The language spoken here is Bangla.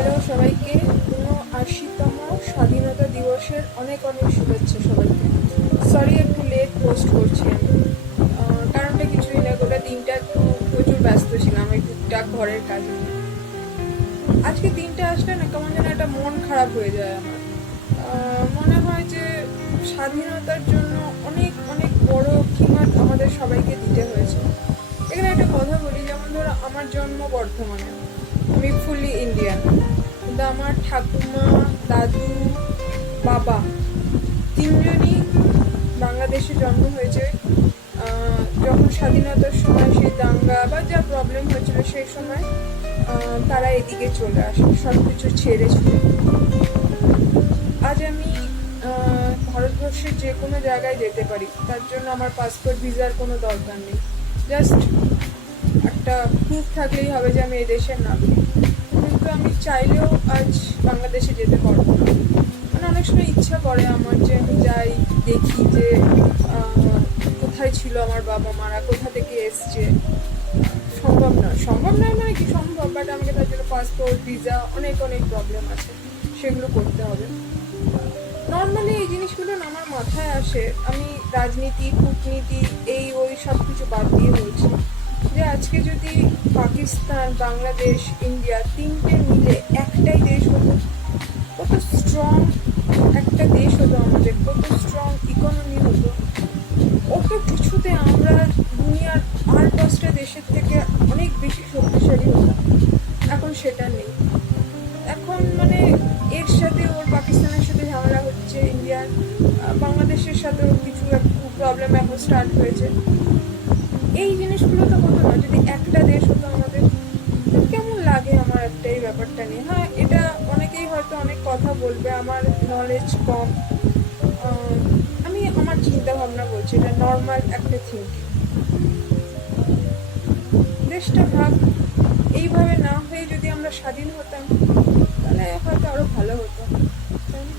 হ্যালো সবাইকে, ৭৯তম স্বাধীনতা দিবসের অনেক অনেক শুভেচ্ছা সবাইকে। সরি একটু লেট পোস্ট করছি আমি। কারণটা কিছুই না, গোটা দিনটা একটু প্রচুর ব্যস্ত ছিলাম এই টুকটাক ঘরের কাজে। আজকে দিনটা আসলে না কেমন যেন একটা মন খারাপ হয়ে যায় আমার। মনে হয় যে স্বাধীনতার জন্য অনেক অনেক বড় কিমাত আমাদের সবাইকে দিতে হয়েছে। এখানে একটা কথা বলি, যেমন ধরো আমার জন্ম বর্ধমানে, আমি ফুলি ইন্ডিয়ান, কিন্তু আমার ঠাকুমা, দাদু, বাবা তিনজনই বাংলাদেশে জন্ম হয়েছে। যখন স্বাধীনতার সময় সেই দাঙ্গা বা যা প্রবলেম হয়েছিল সেই সময় তারা এদিকে চলে আসে সব কিছু ছেড়ে ছুড়ে। আজ আমি ভারতবর্ষের যে কোনো জায়গায় যেতে পারি, তার জন্য আমার পাসপোর্ট ভিসার কোনো দরকার নেই। জাস্ট একটা প্রুফ থাকলেই হবে যে আমি এই দেশের নাগরিক। কিন্তু আমি চাইলেও আজ বাংলাদেশে যেতে পারবো না। মানে অনেক সময় ইচ্ছা করে আমার যে আমি যাই, দেখি যে কোথায় ছিল আমার বাবা মারা, কোথা থেকে এসছে। সম্ভব নয় মানে কি, সম্ভব, বাট আমাকে তার জন্য পাসপোর্ট ভিসা অনেক অনেক প্রবলেম আছে, সেগুলো করতে হবে। নর্মালি এই জিনিসগুলো না আমার মাথায় আসে, আমি রাজনীতি, কূটনীতি, এই ওই সব কিছু বাদ দিয়ে বলছি যে আজকে যদি পাকিস্তান, বাংলাদেশ, ইন্ডিয়া তিনটে মিলে একটাই দেশ হতো, কত স্ট্রং একটা দেশ হতো আমাদের, কত স্ট্রং ইকোনমি হতো। ওকে কিছুতে আমরা দুনিয়ার আর 10টা দেশের থেকে অনেক বেশি শক্তিশালী হতাম। এখন সেটা নেই। এখন মানে এর সাথে ওর পাকিস্তানের সাথে ঝামেলা হচ্ছে, ইন্ডিয়ার বাংলাদেশের সাথেও কিছু একটু প্রবলেম এখন স্টার্ট হয়েছে। এই জিনিসগুলো তো হতো না যদি একটা দেশ হতো আমাদের। কেমন লাগে আমার একটা এই ব্যাপারটা নিয়ে। হ্যাঁ, এটা অনেকেই হয়তো অনেক কথা বলবে, আমার নলেজ কম, আমি আমার চিন্তা ভাবনা বলছি, এটা নর্মাল একটা থিঙ্কিং। দেশটা ভাগ এইভাবে না হয়ে যদি আমরা স্বাধীন হতাম, তাহলে হয়তো আরো ভালো হতো, তাই না?